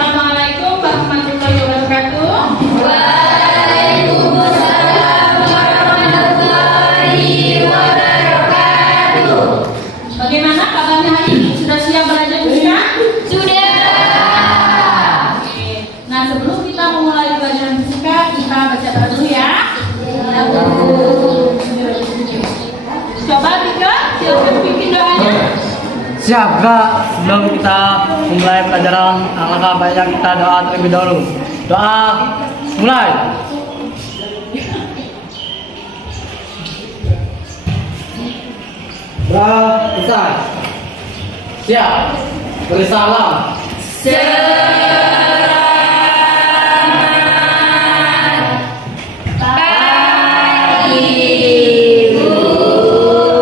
Assalamualaikum warahmatullahi wabarakatuh. Waalaikumsalam warahmatullahi wabarakatuh. Bagaimana kabarnya hari ini? Sudah siap belajar fisika? Sudah. Oke. Nah, sebelum kita memulai pelajaran fisika, kita baca doa dulu ya. Coba Tika, silakan bikin doanya. Siap Kak, sebelum kita memulai pelajaran, alangkah baiknya kita doa terlebih dahulu. Doa, mulai. Besar. Siap. Bersalam.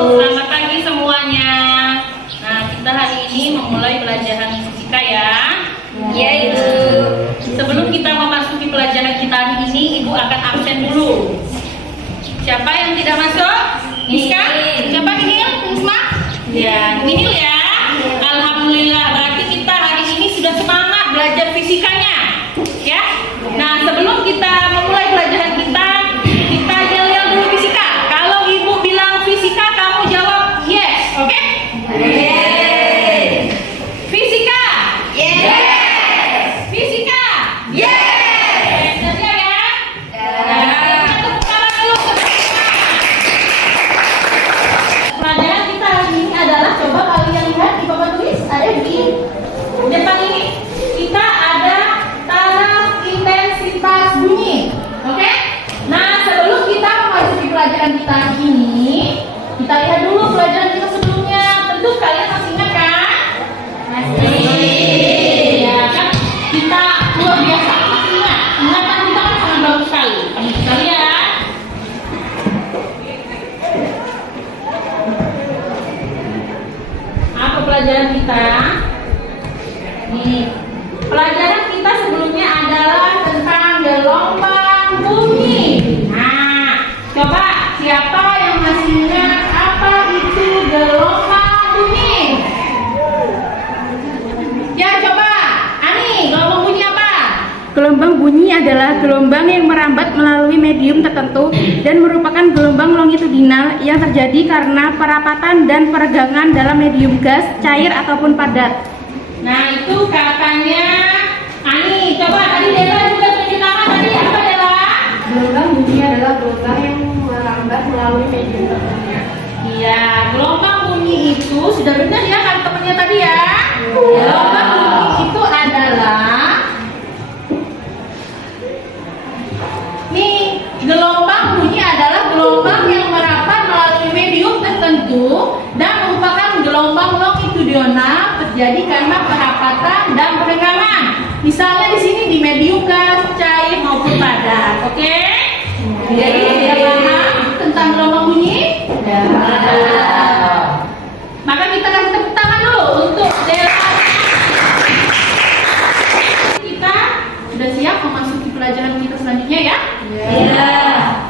Selamat pagi semuanya. Nah, kita hari ini memulai pelajaran fisika ya. Ya, Ibu. Sebelum kita memasuki pelajaran kita hari ini, Ibu akan absen dulu. Siapa yang tidak masuk? Niska? Siapa Nihil? Nisma? Ya, Nihil ya. Alhamdulillah, berarti kita hari ini sudah semangat belajar fisikanya. Ya. Nah, sebelum kita memulai pelajaran kita yel-yel dulu fisika. Kalau Ibu bilang fisika, kamu jawab yes, oke? Yes. Fisika. Yes. Fisika. Yes. Sudah siap ya? Kita tepuk tangan dulu untuk Fisika. Pelajaran kita hari ini adalah, coba kalian lihat di papan tulis, ada di depan ini. Kita ada taraf intensitas bunyi. Oke? Nah, sebelum kita memasuki pelajaran kita hari ini, kita lihat dulu pelajaran kita sebelumnya. Tentu kalian masih ingat kan? Ya kan? Kita luar biasa, masih ingat. Ingatan kita kan sangat bagus sekali. Kita lihat. Apa pelajaran kita? Nih, pelajaran kita sebelumnya adalah tentang gelombang bunyi. Nah, coba siapa yang masih ingat apa itu gelombang bunyi? Ya, coba. Ani, gelombang bunyi apa? Gelombang bunyi adalah gelombang yang merambat melalui medium tertentu dan merupakan gelombang longitudinal yang terjadi karena perapatan dan peregangan dalam medium gas, cair ataupun padat. Nah, itu katanya Ani. Coba tadi Dela juga tunjuk tangan tadi. Apa Dela? Gelombang bunyi adalah gelombang yang merambat melalui medium tertentu. Iya, gelombang bunyi itu sudah benar ya kan temennya tadi ya. Gelombang bunyi itu adalah gelombang bunyi adalah gelombang yang merapat melalui medium tertentu dan merupakan gelombang longitudinal terjadi karena perapatan dan peregangan. Misalnya di sini di medium gas, cair maupun padat. Oke? Jadi sudah paham tentang gelombang bunyi? Maka kita kasih tepuk tangan dulu untuk Dela. Kita sudah siap memasuki pelajaran kita selanjutnya ya?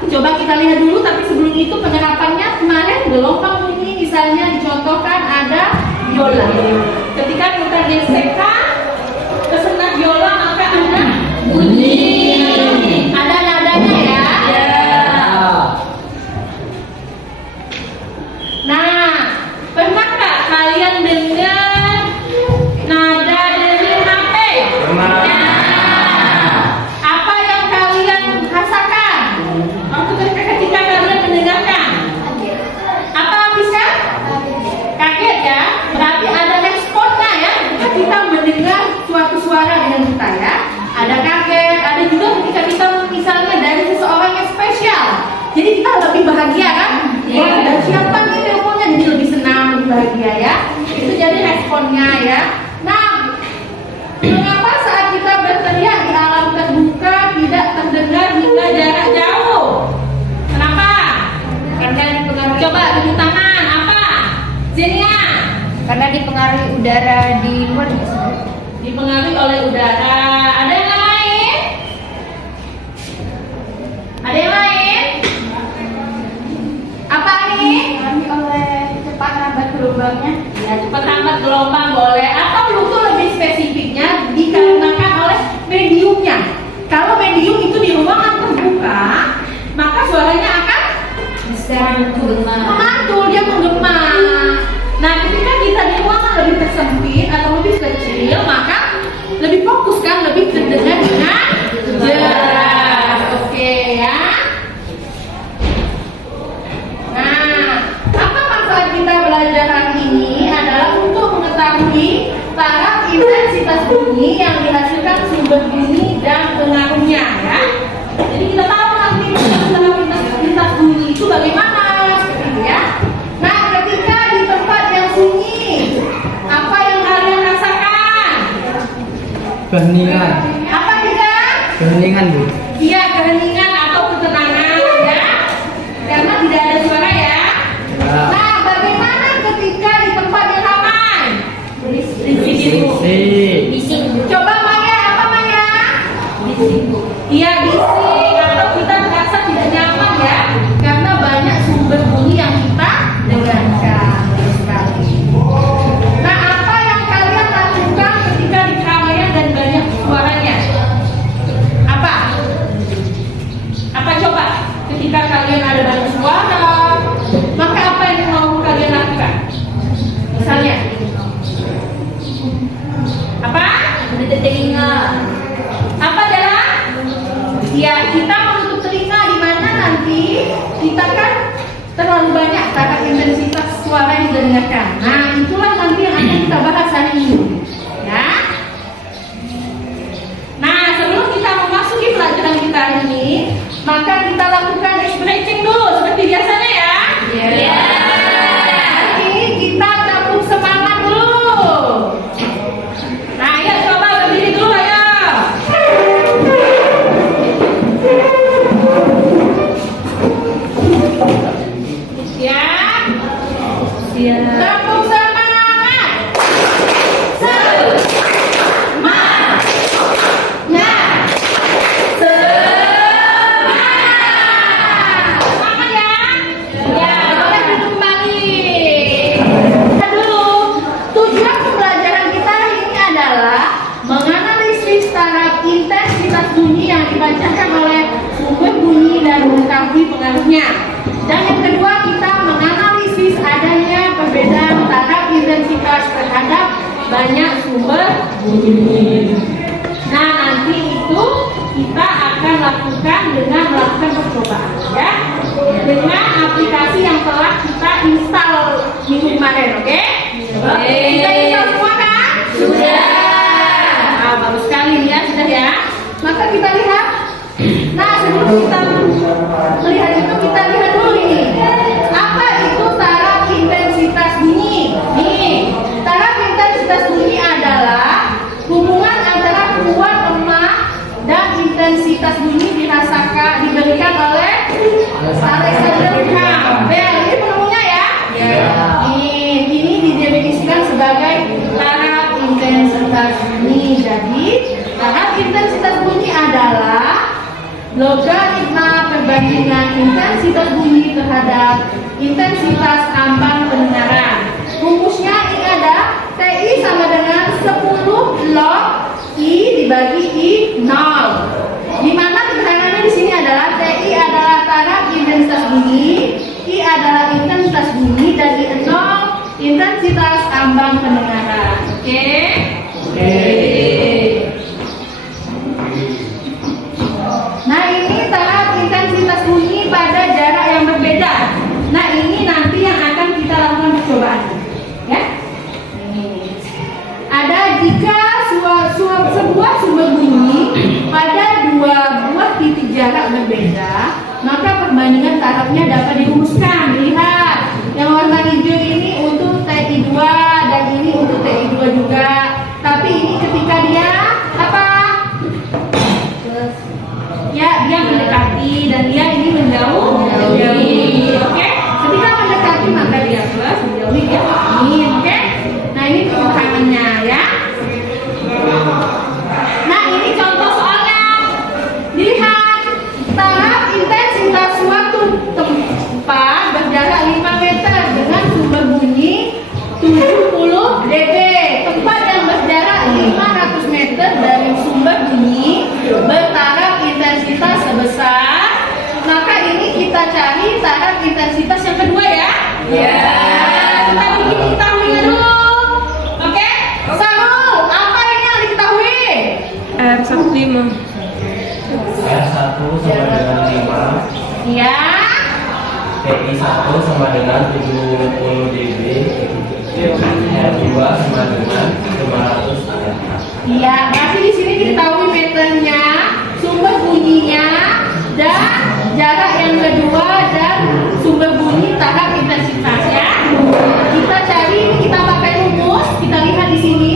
Coba kita lihat dulu, tapi sebelum itu penerapannya kemarin gelombang bunyi misalnya dicontohkan ada biola. Ketika kita gesekkan ke senar biola maka ada bunyi. Ada nadanya ya? Nah, pernah nggak kalian dengar nada dari HP? Apa yang kalian rasakan ketika kalian mendengarkan? Apa bisa? Kaget ya? Berarti ada responnya ya. Ketika kita mendengar suatu suara dengan kita ya, ada kaget, ada juga ketika kita misalnya dari seseorang yang spesial. Jadi kita lebih bahagia kan? Wah, dari siapa nih teleponnya? Jadi lebih senang, lebih bahagia ya. Itu jadi responnya ya. Nah, mengapa saat kita berteriak di alam terbuka tidak terdengar hingga jarak jauh? Kenapa? Karena dipengaruhi. Coba tunjuk tangan. Apa? Zenia. Karena dipengaruhi udara di luar. Dipengaruhi oleh udara. Ada yang lain? Ada yang lain? Apa nih? Dipengaruhi oleh cepat rambat gelombangnya. Ya, cepat hambat gelombang boleh. Atau itu lebih spesifiknya dikarenakan Dan menggema. Memantul, dia menggema. Nah, ketika kita di ruangan lebih tersempit atau lebih kecil, maka lebih fokus kan, lebih terdengar dengan jelas. Oke ya. Nah, apa maksud kita belajar hari ini adalah untuk mengetahui taraf intensitas bunyi yang dihasilkan sumber bunyi dan pengaruhnya ya. Jadi kita tahu nanti taraf intensitas bunyi itu bagaimana seperti itu ya. Nah, ketika di tempat yang sunyi, apa yang kalian rasakan? Keheningan. Apa tidak? Keheningan, Bu. Iya, keheningan atau ketenangan ya. Karena tidak ada suara ya. Ya. Nah, bagaimana ketika di tempat yang aman? Berisik. Bising. Coba Maya, apa Maya? Iya, bising atau kita merasa tidak nyaman ya. Karena banyak sumber bunyi yang kita dengarkan. Betul sekali. Nah, apa yang kalian lakukan ketika di keramaian dan banyak suaranya? Apa? Apa coba? Ketika kalian ada banyak suara, maka apa yang mau kalian lakukan? Misalnya, apa? Menutup telinga. Apa adalah? Ya, kita menutup telinga di mana nanti kita kan terlalu banyak taraf intensitas suara yang didengarkan. Nah, itulah nanti yang akan kita bahas hari ini. Ya. Nah, sebelum kita memasuki pelajaran kita hari ini, maka kita lakukan stretching dulu seperti biasanya ya. Iya. Ini kita gabung semangat dulu. Nah, ayo coba berdiri dulu ayo. Siap? Siap. Gabung semangat. Semangat. Semangat ya. Ya, boleh duduk kembali. Dulu, tujuan pembelajaran kita hari ini adalah menganalisis taraf intensitas bunyi yang dibacakan oleh sumber bunyi dan mengetahui pengaruhnya. Dan yang kedua, kita menganalisis adanya perbedaan taraf intensitas terhadap banyak sumber bunyi. Nah, nanti itu kita akan lakukan dengan melakukan percobaan ya, dengan aplikasi yang telah kita install minggu kemarin, oke? Kita install semua kan? Sudah. Ah, bagus sekali ya, sudah ya. Maka kita lihat. Nah, sebelum kita melihat itu, kita lihat dulu ini. Apa itu taraf intensitas bunyi? Nih, taraf intensitas bunyi adalah hubungan antara kuat lemah dan intensitas bunyi diberikan oleh Alexander Campbell. Ini penemunya ya? Ya. Ini didefinisikan sebagai taraf intensitas bunyi. Jadi, taraf intensitas bunyi adalah logaritma perbandingan intensitas bunyi terhadap intensitas ambang pendengaran. Rumusnya ini ada TI sama dengan 10 log I dibagi I0. Di mana sederhananya di sini adalah TI adalah taraf intensitas bunyi, I adalah intensitas bunyi, dan I0 intensitas ambang pendengaran. Oke? Nah, ini taraf intensitas bunyi pada jarak yang berbeda. Nah, ini nanti yang akan kita lakukan percobaan. Ya? Ada jika sebuah sumber bunyi pada dua buah titik jarak berbeda, maka perbandingan tarafnya dapat dirumuskan. Lihat, yang warna hijau ini untuk TI2 dan ini untuk TI2 juga. Tapi ini ketika dia apa? Ya, dia mendekati dan dia ini menjauh. Oke? Ketika mendekati maka dia plus, menjauhi dia ini. Oke? Nah, ini perubahannya ya. Nah, ini contoh soalnya. Dilihat taraf intensitas suatu tempat berjarak 5 meter dengan sumber bunyi 70 dB. Tempat yang berjarak 500 meter dari sumber bunyi bertaraf intensitas sebesar, maka ini kita cari taraf intensitas Ya. Kita bikin diketahui dulu. Oke? Sarul, apa ini yang diketahui? R15. R1 sama dengan 5, Ya. TI1 sama dengan 70 dB, R2 sama dengan 500 RH. Iya, berarti di sini diketahui meternya, sumber bunyinya, dan jarak yang kedua dan sumber bunyi tahap intensitas ya. Kita cari, kita pakai rumus, kita lihat di sini.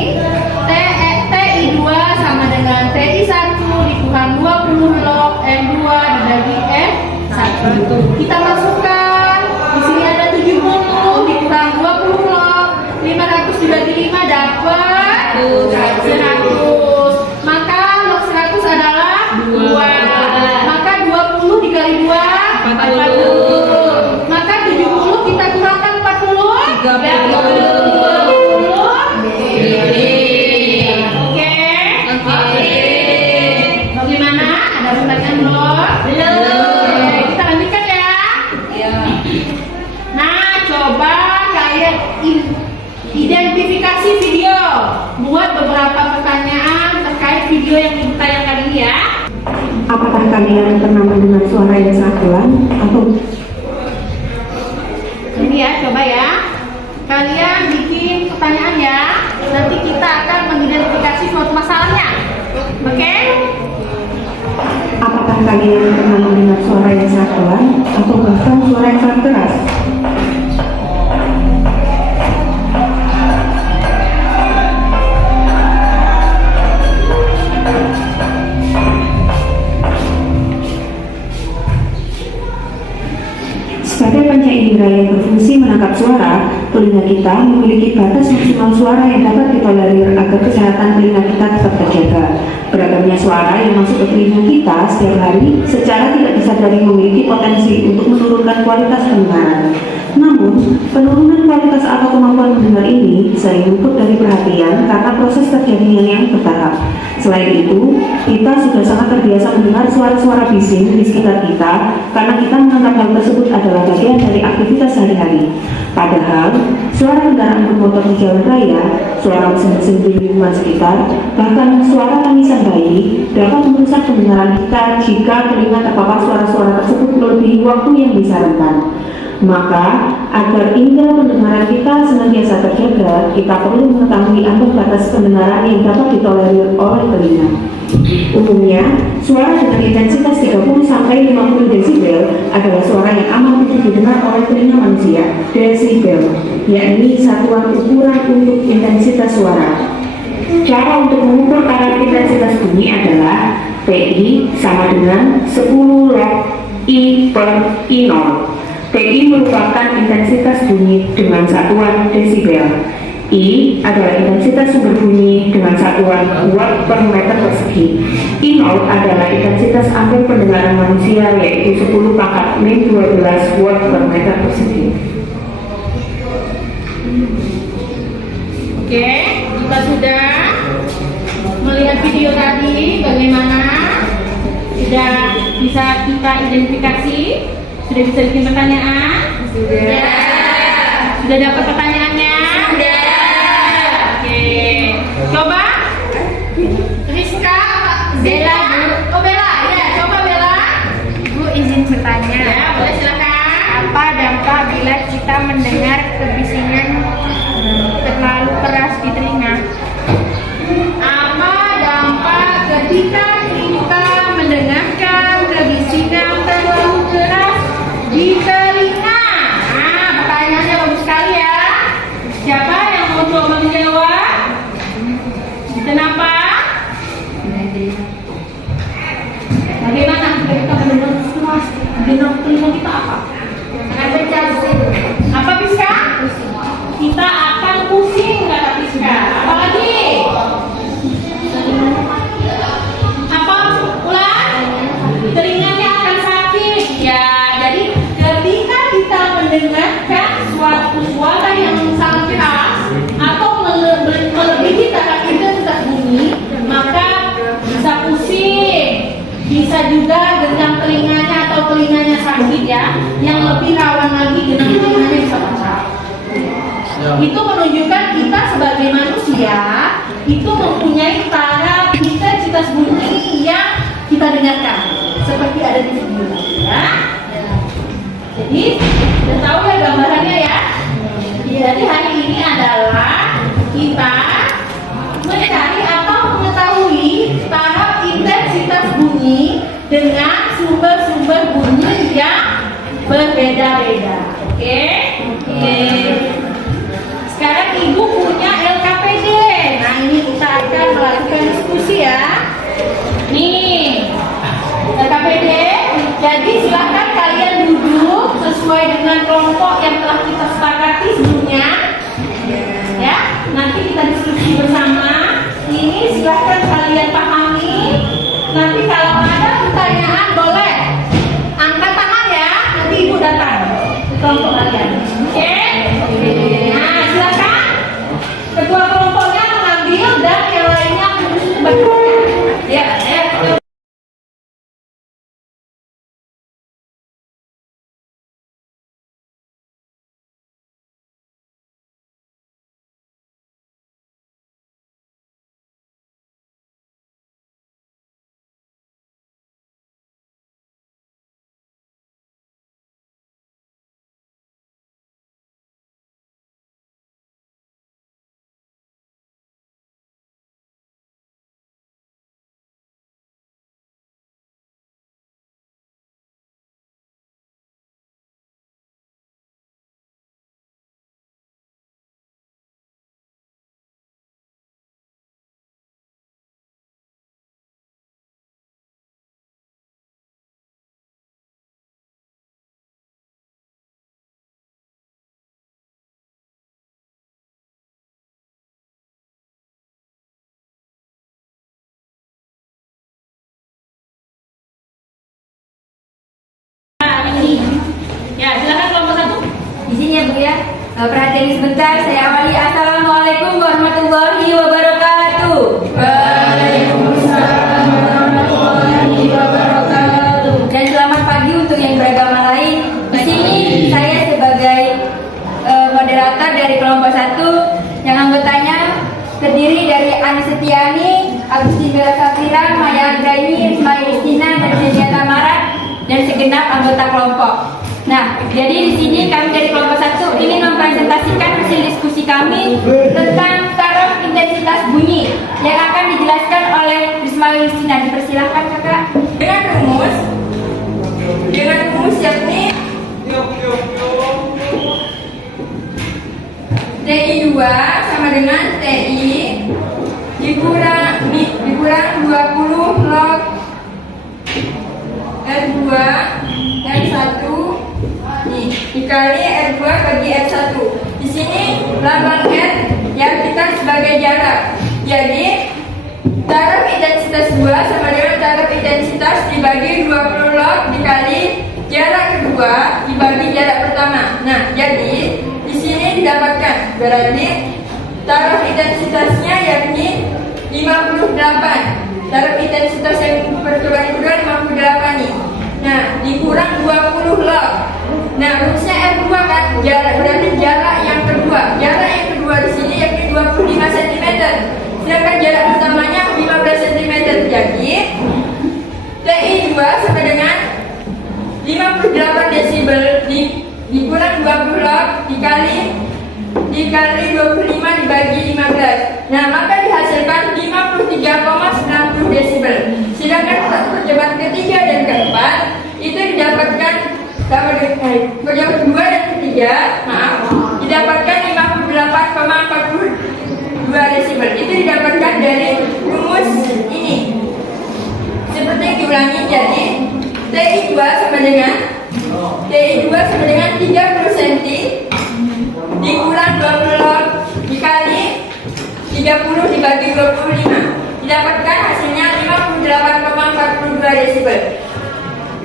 TI2 sama dengan TI1 dikurang 20 log N2 dibagi N1. Kita masukkan, di sini ada 70 dikurang 20 log 500 dibagi 5 dapat 100. Maka log 100 adalah 2. Maka 20 dikali 2 40. Maka 70 kita kurangkan 40 30. Bagaimana? Ada pertanyaan belum? Oke, kita lanjutkan ya. Nah, coba kalian identifikasi video. Buat beberapa pertanyaan terkait video yang ditayangkan ini ya. Apakah kalian pernah mendengar suara yang sangat pelan atau Ini ya, coba ya. Kalian bikin pertanyaan ya. Nanti kita akan mengidentifikasi suatu masalahnya. Oke? apakah kalian pernah mendengar suara yang sangat pelan atau bahkan suara yang sangat keras? Sebagai panca indera yang berfungsi menangkap suara, telinga kita memiliki batas maksimal suara yang dapat ditolerir agar kesehatan telinga kita tetap terjaga. Beragamnya suara yang masuk ke telinga kita setiap hari secara tidak disadari memiliki potensi untuk menurunkan kualitas pendengaran. Namun, penurunan kualitas atau kemampuan mendengar ini sering luput dari perhatian karena proses terjadinya yang bertahap. Selain itu, kita sudah sangat terbiasa mendengar suara-suara bising di sekitar kita karena kita menganggap hal tersebut adalah bagian dari aktivitas sehari-hari. Padahal, suara kendaraan bermotor di jalan raya, suara mesin-mesin di lingkungan sekitar, bahkan suara tangisan bayi dapat merusak pendengaran kita jika telinga terpapar suara-suara tersebut melebihi waktu yang disarankan. Maka, agar indera pendengaran kita senantiasa terjaga, kita perlu mengetahui ambang batas pendengaran yang dapat ditolerir oleh telinga. Umumnya, suara dengan intensitas 30-50 desibel adalah suara yang aman untuk didengar oleh telinga manusia. Desibel, yakni satuan ukuran untuk intensitas suara. Cara untuk mengukur kadar intensitas bunyi adalah PI sama dengan 10 log I per I0. PI merupakan intensitas bunyi dengan satuan desibel. I adalah intensitas sumber bunyi dengan satuan watt per meter persegi. I0 adalah intensitas ampere pendengaran manusia, yaitu 10 pangkat min 12 watt per meter persegi. Oke, kita sudah melihat video tadi bagaimana sudah bisa kita identifikasi. Sudah bisa bikin pertanyaan? Sudah. Sudah dapat pertanyaannya? Sudah. Oke. Coba Rizka, Bella. Oh Bella, ya coba Bella. Bu izin bertanya. Ya, boleh silakan. Apa dampak bila kita mendengar kebisingan terlalu keras di telinga? Apa dampak ketika kita mendengarkan kebisingan terlalu keras di telinga? Nah, pertanyaannya bagus sekali ya. Siapa yang mau coba menjawab? Kenapa? Bagaimana jika kita mendengar keras di telinga kita apa? Apa Piska? Kita akan pusing kata Piska. Apalagi? Apa? Ulang? Telinganya akan sakit. Ya, jadi ketika kita mendengarkan suatu suara yang sangat keras atau melebihi tahap intensitas bunyi, maka bisa pusing, bisa juga gendang telinganya atau telinganya sakit ya. menunjukkan kita sebagai manusia itu mempunyai taraf intensitas bunyi yang kita dengarkan, seperti ada di video ya. Jadi sudah tahu ya gambarannya ya. Jadi hari ini adalah kita mencari atau mengetahui taraf intensitas bunyi dengan sumber-sumber bunyi yang berbeda-beda. Oke? Sekarang Ibu punya LKPD. Nah, ini kita akan melakukan diskusi ya. Nih, LKPD. Jadi silakan kalian duduk sesuai dengan kelompok yang telah kita sepakati sebelumnya. Ya, nanti kita diskusi bersama. Ini silakan kalian pahami. Nanti kalau ada pertanyaan boleh angkat tangan ya. Nanti Ibu datang ke kelompok kalian. Oke? Nah, silakan ketua kelompoknya mengambil dan yang lainnya membagikan. Ya, ya. Ya, silakan kelompok satu. Di sini ya Bu ya. Perhatian sebentar, saya awali. Assalamualaikum warahmatullahi wabarakatuh. Waalaikumsalam warahmatullahi wabarakatuh. Dan selamat pagi untuk yang beragama lain. Di sini saya sebagai moderator dari kelompok 1 yang anggotanya terdiri dari Ani Setiani, Agustin Bella Safira, Maya Andraini, Risma Yustina, dan Celia Tamara, dan segenap anggota kelompok. Nah, jadi di sini kami dari kelompok 1 ingin mempresentasikan hasil diskusi kami tentang taraf intensitas bunyi yang akan dijelaskan oleh Risma Yustina. Dipersilahkan Kakak. Dengan rumus yakni TI2 sama dengan TI dikurang 20 log R2 R1 nih dikali R2 bagi R1. Di sini lambang R yang kita sebagai jarak. Jadi taraf intensitas 2 sama dengan taraf intensitas dibagi 20 log dikali jarak kedua dibagi jarak pertama. Nah, jadi di sini didapatkan berarti taraf intensitasnya yakni 58. Taraf intensitas yang percobaan kedua 58 nih. Nah, dikurang 20 log. Nah, rumusnya R2 kan, jarak berarti jarak yang kedua. Jarak yang kedua di sini yakni 25 cm. Sedangkan jarak pertamanya 15 cm. Jadi TI2 sama dengan 58 desibel dikurang 20 log dikali 25 dibagi 15. Nah, maka dihasilkan 53,90 desibel. Sedangkan percobaan ketiga dan keempat itu didapatkan percobaan kedua dan ketiga, didapatkan 58,42 desibel. Itu didapatkan dari rumus ini. Seperti yang diulangi, jadi TI2 sama dengan 30 cm dikurang 20 log dikali 30 dibagi 25, didapatkan hasilnya 58,42 desibel.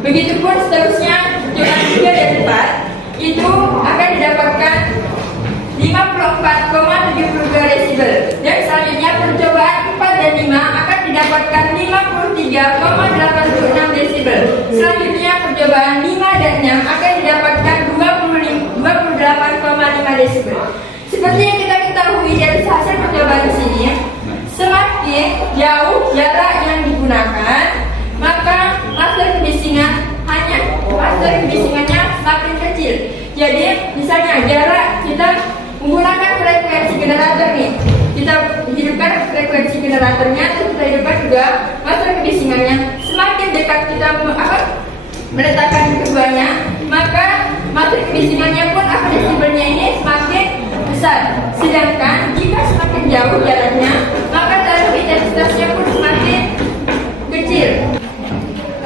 Begitupun seterusnya percobaan 3 dan 4 itu akan didapatkan 54,72 desibel. Dan selanjutnya percobaan 4 dan 5 akan didapatkan 53,86 desibel. Selanjutnya percobaan 5 dan 6 akan didapatkan 28,5 desibel. Seperti yang kita generatornya terus kehidupan juga masa kebisingannya. Semakin dekat kita meletakkan keduanya, maka masa kebisingannya pun akan desibelnya ini semakin besar. Sedangkan jika semakin jauh jaraknya, maka taraf intensitasnya pun semakin kecil.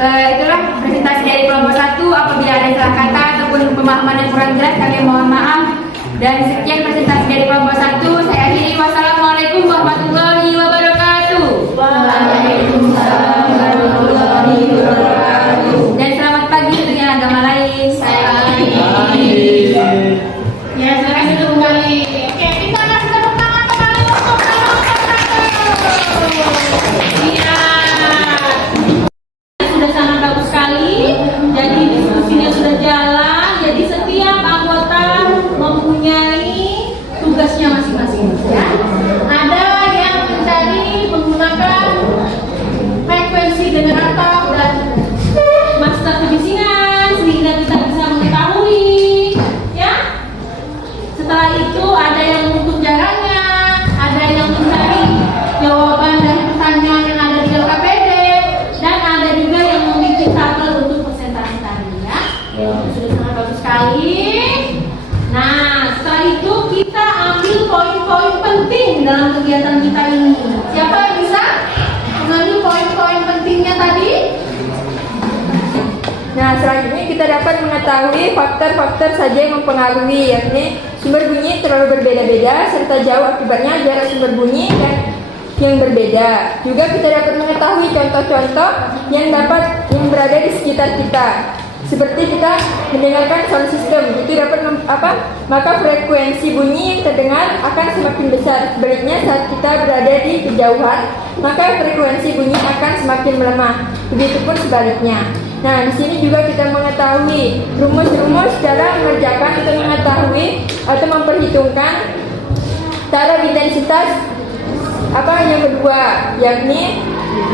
Itulah presentasi dari kelompok 1. Apabila ada salah kata ataupun pemahaman yang kurang jelas, kami mohon maaf. Dan sekian presentasi dari kelompok 1. Saya akhiri. Wassalamualaikum warahmatullahi wabarakatuh. Waalaikumsalam warahmatullahi wabarakatuh. Dan selamat pagi untuk yang agama lain. Ya, silakan duduk kembali. Oke, kita kasih tepuk tangan kembali untuk Iya. Sudah sangat bagus sekali. Jadi diskusinya sudah jalan. Jadi setiap anggota mempunyai tugasnya masing-masing. Ya. Ada yang mencari menggunakan frekuensi generator dan master kebisingan sehingga kita bisa mengetahui. Ya. Setelah itu ada yang mengukur jaraknya, ada yang mencari jawaban dari pertanyaan yang ada di LKPD, dan ada juga yang membuat tabel untuk presentasi tadi ya. Sudah sangat bagus sekali. Nah, setelah itu kita ambil poin-poin penting dalam kegiatan kita ini. Siapa yang bisa mengambil poin-poin pentingnya tadi? Nah, selanjutnya kita dapat mengetahui faktor-faktor saja yang mempengaruhi, yakni sumber bunyi terlalu berbeda-beda serta jauh akibatnya jarak sumber bunyi dan yang berbeda. Juga kita dapat mengetahui contoh-contoh yang berada di sekitar kita. Seperti kita mendengarkan sound system, itu dapat maka frekuensi bunyi yang terdengar akan semakin besar. Sebaliknya saat kita berada di kejauhan, maka frekuensi bunyi akan semakin melemah. Begitupun sebaliknya. Nah, di sini juga kita mengetahui rumus-rumus cara mengerjakan atau mengetahui atau memperhitungkan taraf intensitas yang kedua, yakni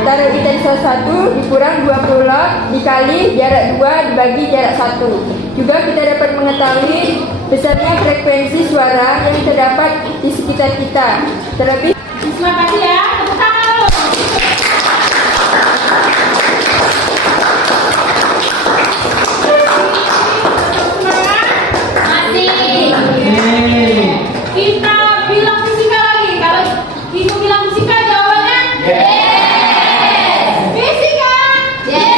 taraf intensitas 1 dikurang 20 lot dikali jarak 2 dibagi jarak 1. Juga kita dapat mengetahui besarnya frekuensi suara yang terdapat di sekitar kita. Terlebih, Terima kasih ya. Tepuk tangan dulu. Masih. Kita bilang fisika lagi. Kalau ibu bilang fisika jawabannya yes. Fisika yes.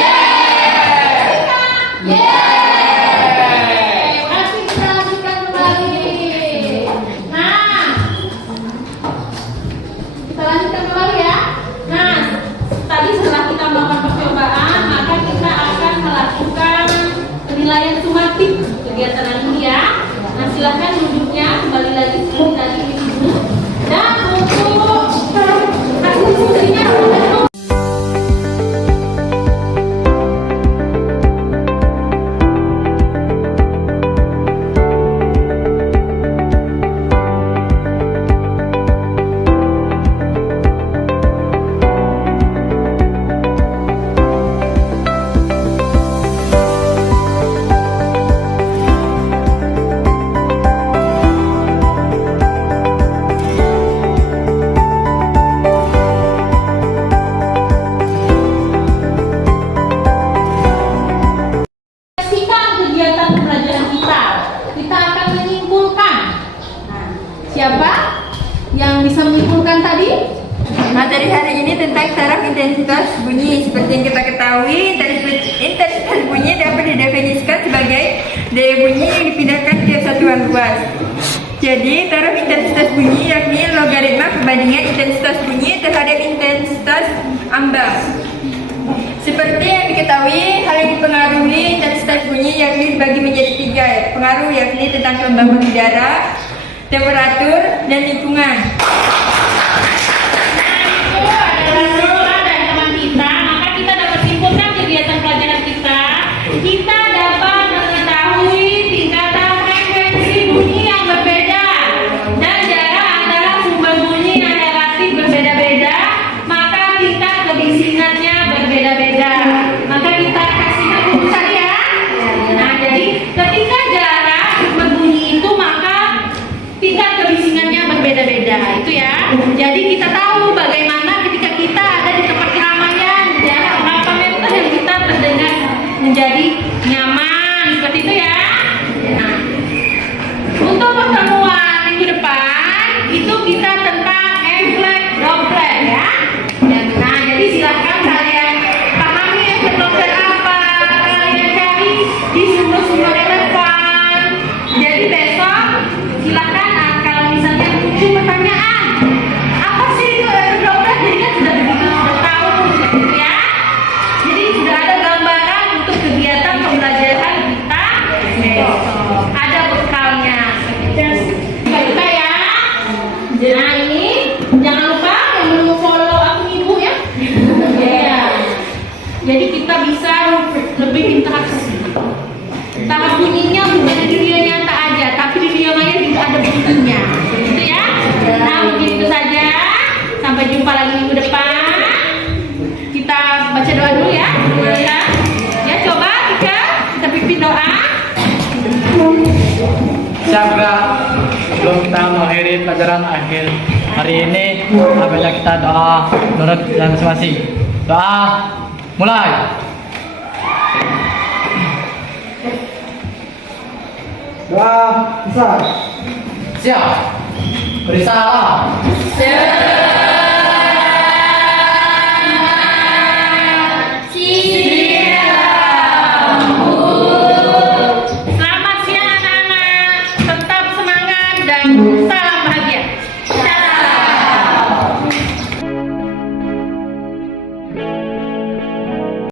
Fisika yes. Masih kita lanjutkan kembali. Nah, kita lanjutkan kembali ya. Nah, tadi setelah kita melakukan percobaan, maka kita akan melakukan penilaian sumatif kegiatan hari ini ya. Nah, silahkan duduknya kembali lagi seperti tadi di sini. Dan untuk hasil diskusinya tentu kegiatan pembelajaran kita akan menyimpulkan. Nah, siapa yang bisa menyimpulkan tadi? materi hari ini tentang taraf intensitas bunyi. Seperti yang kita ketahui, intensitas bunyi dapat didefinisikan sebagai daya bunyi yang dipindahkan ke satuan luas. Jadi, taraf intensitas bunyi yakni logaritma perbandingan intensitas bunyi terhadap intensitas ambang. Seperti yang diketahui, hal yang dipengaruhi intensitas bunyi yakni dibagi menjadi 3 pengaruh, yakni tentang kelembaban udara, temperatur, dan lingkungan. Itu adalah semua dari teman kita, maka kita dapat simpulkan kegiatan pelajaran kita. Kita dapat mengetahui tingkatan frekuensi bunyi yang berbeda dan jarak antara sumber bunyi yang relatif berbeda-beda, maka tingkat kebisingannya berbeda-beda. Maka kita kasih rumus ya. Nah, jadi ketika jarak sumber bunyi itu maka tingkat kebisingannya berbeda-beda, itu ya. Jadi kita tahu bagaimana ketika Jadi kita bisa lebih interaksi. Tahap bunyinya bukan di dunia nyata aja, tapi di dunia maya juga ada bunyinya. Begitu ya? Nah, begitu saja. Sampai jumpa lagi minggu depan. Kita baca doa dulu ya. Ya, coba kita pimpin doa. Siap gak? Sebelum kita mengakhiri pelajaran akhir hari ini, apabila kita doa menurut jalan masing-masing. Doa mulai. Doa besar. Siap. Berisalah. Siap.